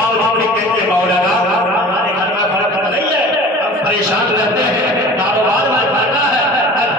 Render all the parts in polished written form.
बावजूद कहते मौलाना हमारे घर में बरकत नहीं है, हम परेशान रहते हैं, कारोबार में घाटा है,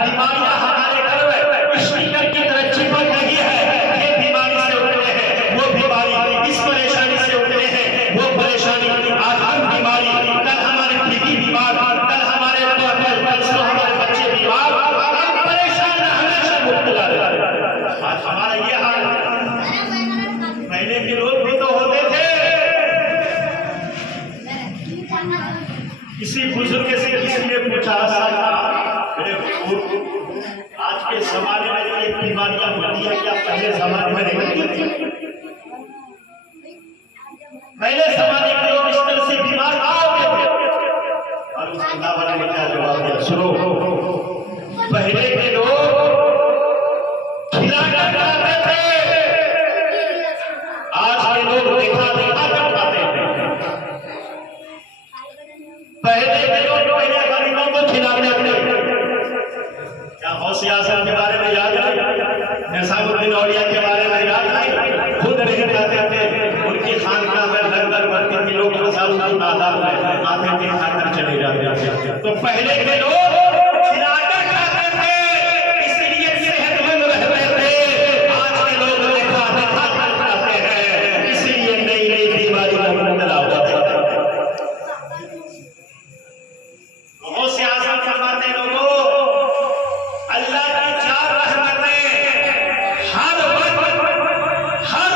बीमारियां हमारे घर में स्पीकर की तरह चिपक रही है, ये बीमारी से उठे हैं, वो बीमारी, इस परेशानी से उठे हैं, वो परेशानी, आज हम बीमारी, कल हमारे बीवी बीमार, कल हमारे बच्चे बीमार, हम परेशान हमेशा मुब्तला रहते हैं। आज हमारा ये हाल है। पहले के लोग भी तो होते थे, किसी बुजुर्ग से किसी ने पूछा आज के जमाने में ये बीमारियां होती है क्या पहले जमाने में नहीं होती थी? पहले जमाने के लोग इस तरह से बीमार ना होते थे। और उस अल्लाह वाले ने क्या जवाब दिया, सुनो, पहले के लोग खिलाकर खाते थे, आज के लोग देखा कर खाते हैं। पहले के लोग पहले गरीबों को खिलाते थे। क्या गौसे आज़म के बारे में याद है, निज़ामुद्दीन औलिया के बारे में याद है, खुद नहीं खाते थे, उनकी खानकाह में लंगर बनते थे, लोग हज़ारों की तादाद में आते थे, खाकर चले जाते थे। तो पहले के लोग खिलाकर खाते थे, इसलिए सेहतमंद रहते थे। आज के लोग खाते खाते हैं, इसलिए नई नई बीमारी का मुब्तला होते हैं। गौसे आज़म फरमाते लोगों, अल्लाह की चार रहमतें हर वक्त हर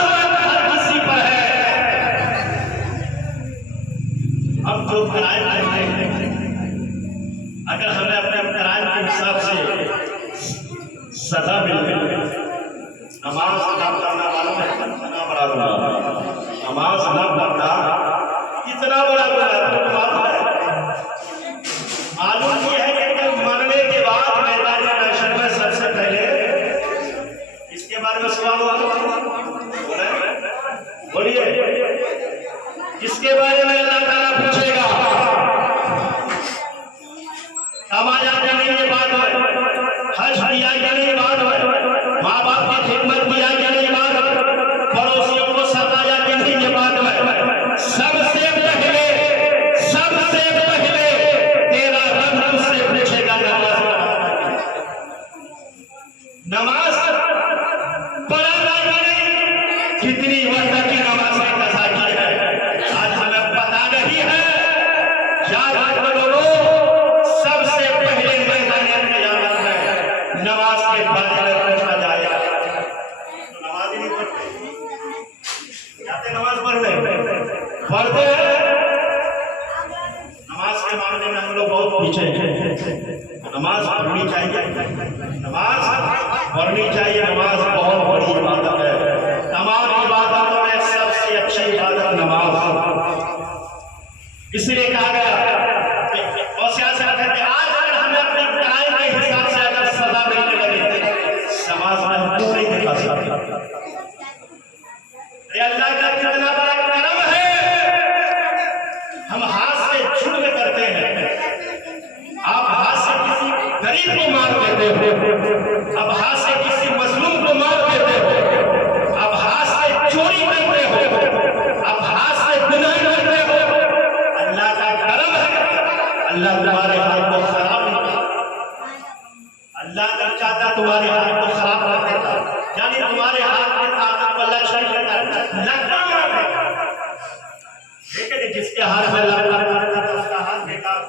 किसी पर है। अब जो क्राइम अगर हमें अपने क्राइम के हिसाब से सजा मिल गई, नमाज ना पढ़ना वालों में कितना बड़ा गुनाह, नमाज ना पढ़ना कितना बड़ा गुनाह मालूम ये है कि मरने के बाद मैदान महशर में सबसे पहले इसके बारे में सवाल बोलिए, किसके बारे में अल्लाह ताला पूछेगा? कमाया क्या नहीं ये बात है, हज किया क्या नहीं बात है, माँ बाप की खिदमत किया क्या नहीं बात है, पड़ोसियों को सताया क्या नहीं ये बात है। सबसे पहले तेरा रब तुझसे पूछेगा नमाज पढ़ा नहीं, कितनी वक्त की नमाज की कसा की है, आज हमें पता नहीं है। याद रखो लोगों, सबसे पहले मैदान क़यामत में नमाज के बारे में पूछा जाएगा। तो नमाज ही नहीं पढ़ते, जाते नमाज पढ़ते हैं। नमाज के मामले में हम लोग बहुत पीछे हैं। नमाज पढ़नी चाहिए, नमाज पढ़नी चाहिए, नमाज बहुत बड़ी इबादत है। तमाम इबादतों में सबसे अच्छी इबादत नमाज, इसलिए कहा गया आज अगर हमें अपने क्राइम के हिसाब से अगर सजा मिलने लगे, समाज में हम नहीं देखा सकते। अल्लाह का कितना बड़ा करम है, हम हाथ से जुल्म करते हैं। आप हाथ से किसी गरीब को मार देते हो, अब हाथ से किसी मजलूम को मार देते हो, अब हाथ से चोरी करते हो, अब हाथ से गुनाह करते हो। अल्लाह का करम है, अल्लाह तुम्हारे हाथ को खराब नहीं करता। अल्लाह अगर चाहता तुम्हारे हाथ को खराब कर देता, यानी तुम्हारे हाथ में ताकत को लक्ष्य लगता लेकिन जिसके हाथ में लगता उसका हाथ बेकार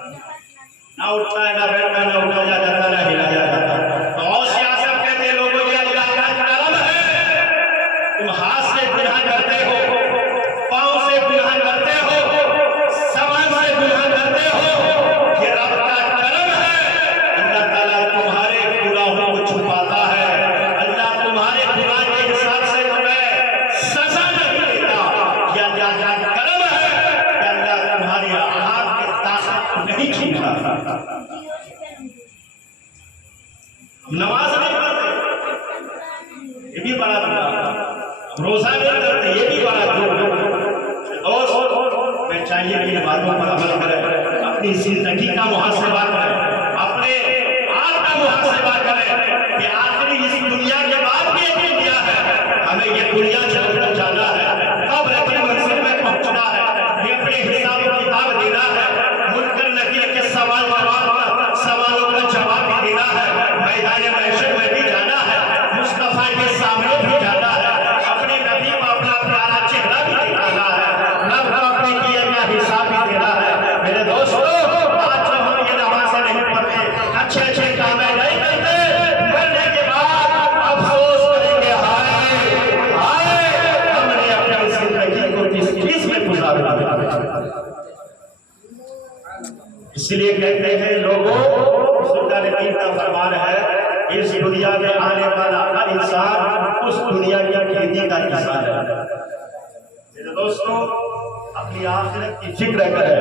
ना उठता है, ना बैठता, ना उठाया जाता, ना हिलाया जाता। तो गौसे आज़म कहते हैं लोगों, ये अल्लाह का करम है, तुम हाथ से गुनाह करते हो, पाँव से गुनाह करते हो, जबान से गुनाह करते हो, ये रब का करम है। अल्लाह ताला तुम्हारे गुनाहों को छुपाता है, अल्लाह तुम्हारे गुनाह के हिसाब से तुम्हें सजा नहीं देता। यह अल्लाह का करम है कि अल्लाह तुम्हारी हाथ की ताकत नहीं छीनता। नमाज नहीं पढ़ते, ये भी बड़ा गुनाह, रोजा नहीं करते, ये भी बड़ा जुर्म। और मैं चाहिए कि बातों पर अमल करें, अपनी जिंदगी का मुहासिबा करें, अपने आप का मुहासिबा करें कि आखिरी इस दुनिया के बाद भी एक दुनिया है, हमें ये दुनिया छोड़कर जाना है, कब्र की मंजिल में पहुंचना है। प्यारा चेहरा भी दिखाना है, रब को अपने किए का हिसाब भी देना है। मेरे दोस्तों, आज जब हम ये नमाज़ें नहीं पढ़ते, अच्छे अच्छे काम नहीं करते, मरने के बाद अफसोस करेंगे, हाय हाय हमने अपनी जिंदगी को किस चीज में गुजारा। इसलिए कहते हैं लोगों, सुल्तान दीन का फरमान है, इस दुनिया में आने वाला हर इंसान उस दुनिया की खेती का किसान है। मेरे दोस्तों, अपनी आखिरत की फिक्र करें,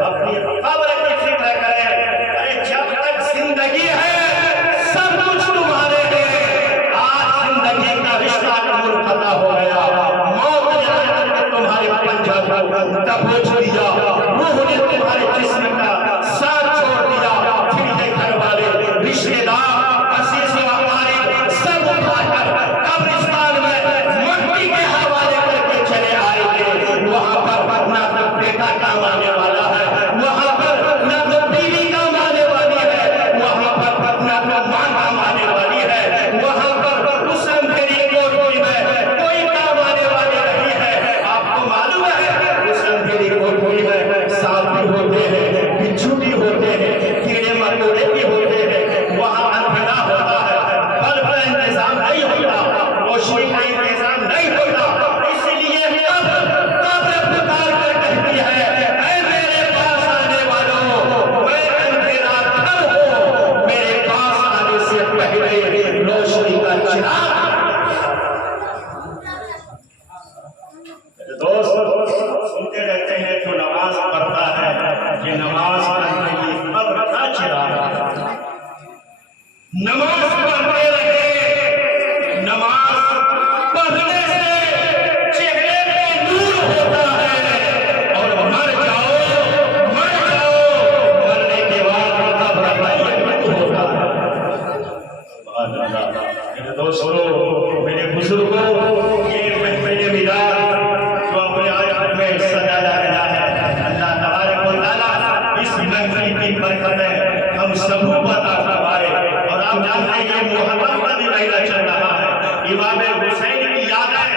अपनी कब्र की फिक्र करें। अरे जब तक जिंदगी है सब कुछ तुम्हारे लिए। आज जिंदगी का रिश्ता मुनक़ता हो गया, मौत ने तुम्हारे पंजा को दबोच लिया, रूह ने तुम्हारे जिस्म का साथ छोड़ दिया, फिर ये घर वाले रिश्तेदार अजीज हमारे सब उठाकर कब्रिस्तान में मट्टी के हवाले करके चले आएंगे। वहां पर ना तो बेटा काम आने वाला है, वहां पर ना तो बीवी काम आने वाली है, वहां पर ना तो मां काम आने वाली है, वहां पर उस अंधेरी कोठरी में कोई काम आने वाली नहीं है। आपको मालूम है उस अंधेरी कोठरी में सांप भी होते हैं, बिच्छू भी होते हैं, कीड़े मकोड़े भी होते हैं। वहां अंधेरा होता है, बल्ब का इंतजाम नहीं होता, रोशनी का इंतजाम नहीं होता। इसलिए कब्र पुकार कर कहती है, ऐ मेरे पास आने वालों, मैं अंधेरा घर हूं, मेरे पास आने से पहले रोशनी का चिराग। दोस्त सुनते रहते हैं जो नमाज पढ़ता है, ये नमाज पढ़ने की कब्र का चिराग। नमाज पढ़ते रहे, नमाज पढ़ने से चेहरे पे नूर होता है, और मर जाओ, मरने के बाद कब्र में यकीन होता है। मेरे दोस्तों, मेरे बुजुर्गों, ये मेरे मिलाद जो अपने आयात में सजाया गया है, अल्लाह तबारक व तआला इस महफिल की बरकतें हम सबको अता फरमाए। और आप जानते हैं ये मुहर्रम का भी महीना चल रहा है, इमाम हुसैन की यादें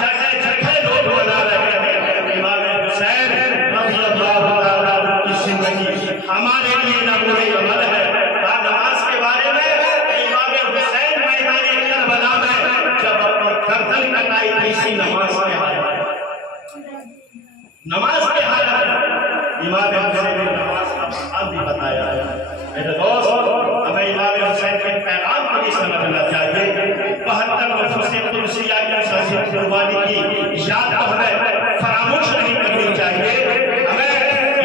जगह जगह लोग बना रहे हैं। इमाम हुसैन रज़ियल्लाहु तआला की जिंदगी हमारे लिए नमूने अमल है। नमाज के बारे में इमाम हुसैन मैदान करबला में जब अपनी गर्दन कटाई थी, इसी नमाज के हालत में, नमाज के हालत में इमाम हुसैन ने नमाज का मकाम भी बताया है। मेरे दोस्त, हमें इमाम हुसैन के पैगाम को भी समझना चाहिए। 72 नफूस-ए कुदसिया की शासित कुर्बानी की याद को हमें फरामोश नहीं करनी चाहिए। हमें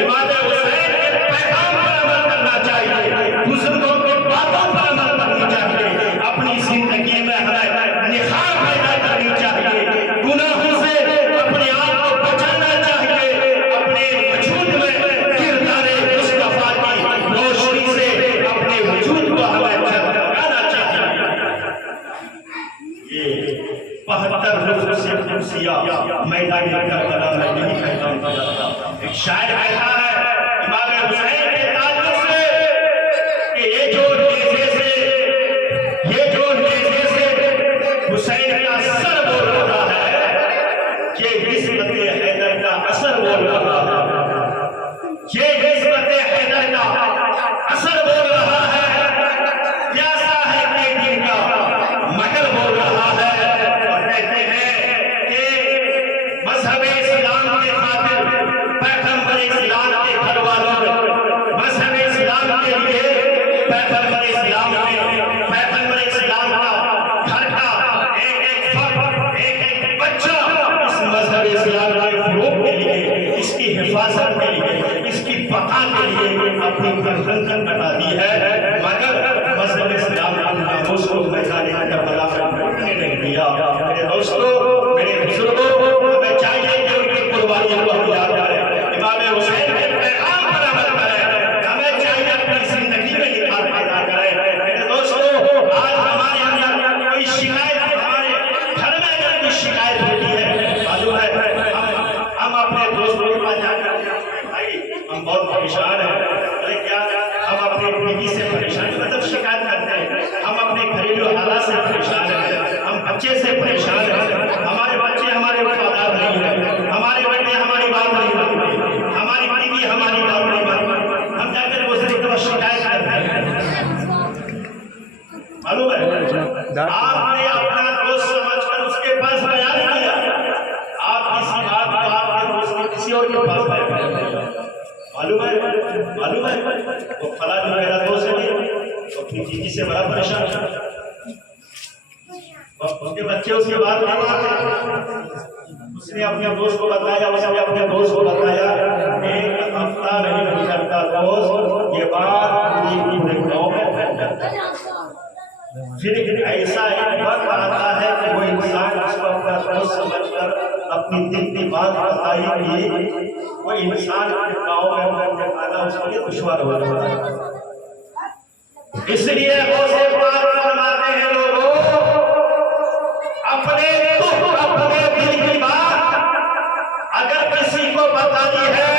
इमाम हुसैन के पैगाम पर अमल करना चाहिए, बुजुर्गों की बातों पर अमल करनी चाहिए, अपनी जिंदगी में हमें निखार पैदा करनी चाहिए, गुनाहों से अपने आप को बचाना चाहिए, अपने वजूद में किरदारे मुस्तफा की रोशनी से अपने वजूद को हमें जगाना चाहिए। ये 72 नफूस-ए कुदसिया मैदान करबला में यही पैगाम दिया था। एक शायर कहता है इमाम हुसैन के ताल्लुक से कि ये जो नेज़े से हुसैन का सर बोल रहा है, ये निस्बत हैदर का असर बोल रहा है, ये निस्बत हैदर का असर बोल रहा है, प्यासा है कि दिन का मगर बोल रहा है। और कहते हैं कि मजहब इस्लाम के खातिर पैगंबर इस्लाम के घर वालों ने मजहब इस्लाम के लिए पैगंबर इस्लाम का घर का एक बच्चा इस मजहब इस्लाम के फरोग के लिए, इसकी हिफाजत के लिए, इसकी बका के लिए अपनी गर्दन कटा दी है, मगर मजहब इस्लाम ने उसको मैदान करबला में नहीं दिया। मेरे दोस्तों, मेरे बुजुर्गों, हमें चाहिए कि उनकी कुर्बानियों को हम याद करें, इमाम हुसैन के पैगाम पर अमल करें, हमें चाहिए अपनी जिंदगी में निखार पैदा करें। मेरे दोस्तों, आज हमारे अंदर कोई शिकायत, हमारे घर में अगर कोई शिकायत होती है, मालूम है हम अपने दोस्तों के पास जाकर भाई हम बहुत परेशान हैं, अरे क्या हम अपने बीवी से परेशान, मतलब शिकायत करते हैं, हम अपने घरेलू हालात से परेशान हैं, हम बच्चे से परेशान हैं, हमारे बच्चे हमारे अपनी बीवी से बड़ा परेशान था। उसके बच्चे उसके बाद उसने अपने दोस्त को बताया, उसने अपने दोस्त को बताया, एक हफ्ता नहीं गुजरता दोस्त ये बात पूरे गाँव में फैल जाता है। फिर ऐसा एक वक्त आता है कि वो इंसान उसको अपना दोस्त समझकर अपनी दिल की बात बताई कि वो इंसान गाँव में फैल जाना उसके लिए दुश्वार हो जाता है। इसलिए उसे बात फरमाते हैं लोगों, अपने दिल की बात अगर किसी को बतानी है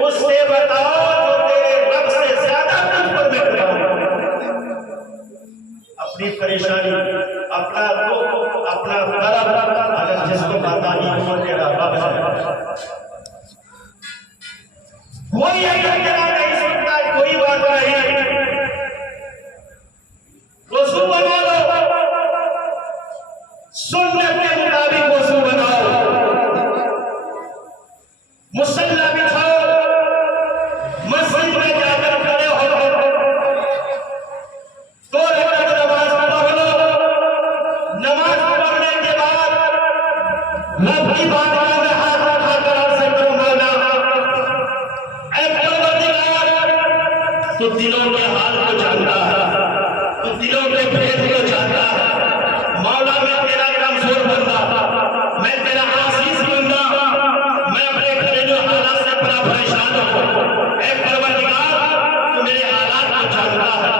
उससे बताओ जो तेरे रब से ज्यादा तुझ पर मेहरबान। अपनी परेशानी, अपना दुख, अपना दर्द अगर जिसको बतानी हो तेरा रब है, कोई अकेला नहीं सुनता, कोई बात नहीं। वजू बना लो, सुन्नत के मुताबिक वजू बनाओ, मुसल्ला बिछाओ, मस्जिद में जाकर खड़े हो, 2 रकात नमाज पढ़ लो। नमाज पढ़ने के बाद रब की बारगाह में हाथ उठाकर अर्ज़ करो, मौला ऐ परवरदिगार, तू दिलों के हाल को जानता है, तू दिलों के भेद को जानता है। मौला मैं तेरा कमजोर बंदा, मैं तेरा आजीज बंदा, मैं अपने घरेलू हालात से बड़ा परेशान हूँ। ऐ परवरदिगार तू मेरे हालात को जानता है,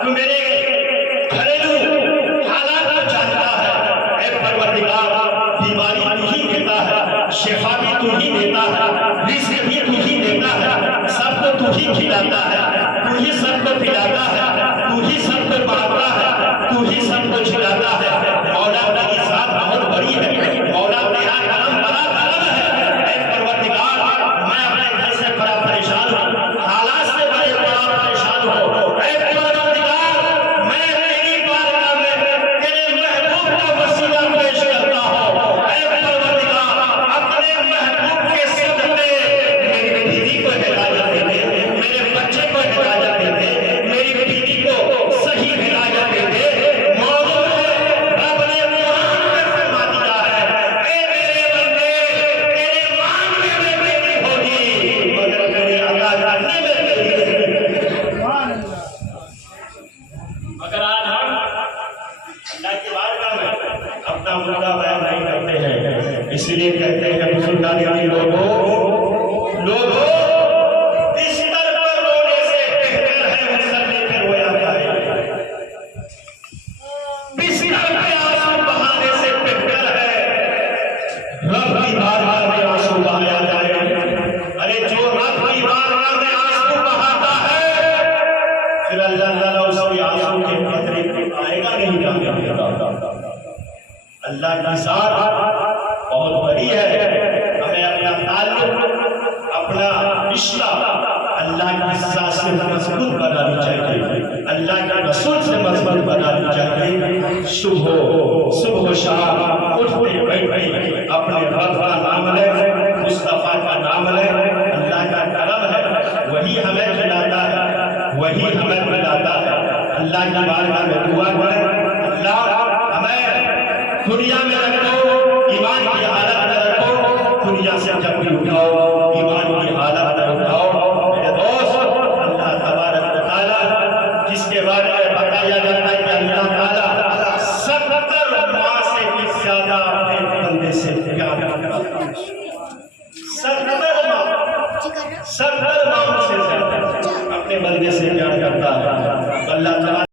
तू मेरे घरेलू हालात को जानता है। ऐ परवरदिगार बीमारी तू ही देता है, शिफा भी तू ही देता है, रिज़्क़ भी तू ही देता है, सबको तू ही खिलाता है, तू ही सबको पिलाता है, तू ही सबको बांटता है, तू ही सबको खिलाता है। मौला तेरी ज़ात बहुत बड़ी है, मौला तेरा करम बड़ा करम है। ऐ परवरदिगार मैं अपने घर से बड़ा परेशान हूँ, हालात से बड़ा परेशान हूँ। ऐ परवरदिगार मैं तेरी बारगाह में तेरे महबूब का वसीला पेश करता हूँ। ऐ परवरदिगार अपने महबूब के सदक़े मेरी बीवी को हिदायत दे दे, मेरे बच्चे को हिदायत दे दे, मेरी बीवी को सही हिदायत दे दे। मौजूद रब ने कुरान में फरमा दिया है, ऐ मेरे बंदे तेरे मांगने में देरी होगी मगर मेरे अता करने में देरी नहीं। मगर आज हम अल्लाह की बारगाह में अपना मुद्दा बयान नहीं करते हैं, इसलिए कहते हैं बुजुर्गान लोगों बिस्तर पर रोने से बेहतर है मुसल्ले पे रोया जाए, बिस्तर पे आंसू बहाने से बेहतर है रब की बारगाह में आंसू बहाया जाए। अरे जो रब की बारगाह में आंसू बहाता है फिर अल्लाह ताला उसके आंसू के कतरे आएगा नहीं जाएगा। अल्लाह की ज़ात बहुत बड़ी है, हमें अपना ताल्लुक, अपना रिश्ता अल्लाह की ज़ात से मजबूत बनानी चाहिए, अल्लाह के रसूल से मजबूत बनानी चाहिए। सुबह शाम उठते बैठते अपने रब का नाम ले, मुस्तफा का नाम ले। अल्लाह का करम है, वही हमें खिलाता है, वही हमें पिलाता है। अल्लाह की बारगाह में दुआ करें, अल्लाह हमें दुनिया में रखो, ईमान की हालत में रखो, दुनिया से जब भी उठाओ ईमान की हालत में उठाओ। मेरे दोस्त अल्लाह तबारक व तआला जिसके बारे में बताया जाता है कि अल्लाह ताला 70 माह से भी ज्यादा अपने बंदे से प्यार करता है। 70 माह से ज्यादा अपने बंदे से प्यार करता है। अल्लाह ताला